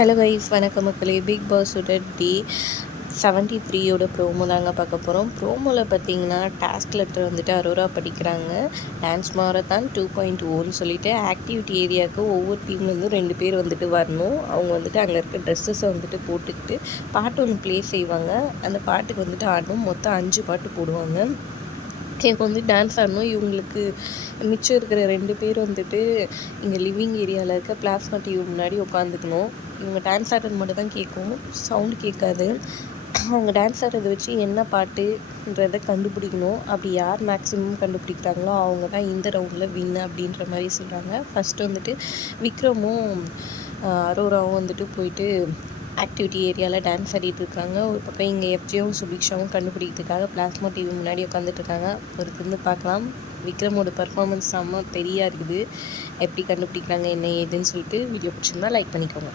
Hello guys, வணக்கம் மக்களே. Big பாஸோட டே 73யோட promo தாங்க பார்க்க போகிறோம். ப்ரோமோவில் பார்த்தீங்கன்னா டாஸ்க் லெட்டர் வந்துட்டு அரோரா படிக்கிறாங்க. டான்ஸ் மாரத்தான் 2.0ன்னு சொல்லிட்டு ஆக்டிவிட்டி ஏரியாவுக்கு ஒவ்வொரு டீம்லேருந்து 2 பேர் வந்துட்டு வரணும். அவங்க வந்துட்டு அங்கே இருக்க ட்ரெஸ்ஸஸை வந்துட்டு போட்டுக்கிட்டு பாட்டு ஒன்று ப்ளே செய்வாங்க. அந்த பாட்டுக்கு வந்துட்டு ஆடணும். மொத்தம் 5 பாட்டு போடுவாங்க. இவங்க வந்து டான்ஸ் ஆடணும். இவங்களுக்கு மிச்சம் இருக்கிற 2 பேர் வந்துட்டு இங்கே லிவிங் ஏரியாவில் இருக்க பிளாஸ்மா டிவி முன்னாடி உட்காந்துக்கணும். இவங்க டான்ஸ் ஆடுறது மட்டும் தான் கேட்கும், சவுண்டு கேட்காது. அவங்க டான்ஸ் ஆடுறதை வச்சு என்ன பாட்டுன்றதை கண்டுபிடிக்கணும். அப்படி யார் மேக்ஸிமம் கண்டுபிடிக்கிறாங்களோ அவங்க தான் இந்த ரவுண்டில் வின்னு அப்படின்ற மாதிரி சொல்கிறாங்க. ஃபஸ்ட்டு வந்துட்டு விக்ரமும் அரோராவும் வந்துட்டு போயிட்டு ஆக்டிவிட்டி ஏரியாவில் டான்ஸ் ஆடிட்டு இருக்காங்க. ஒரு பக்கம் இங்கே எஃப்ஜேவும் சுபிக்ஷாவும் கண்டுபிடிக்கிறதுக்காக பிளாஸ்மா டிவி முன்னாடி உட்காந்துட்டு இருக்காங்க. ஒருத்தருந்து பார்க்கலாம். விக்ரமோட பர்ஃபார்மன்ஸ் செம்ம பெரியா இருக்குது. எப்படி கண்டுபிடிக்கிறாங்க என்ன ஏதுன்னு சொல்லிட்டு வீடியோ பிடிச்சிருந்தா லைக் பண்ணிக்கோங்க.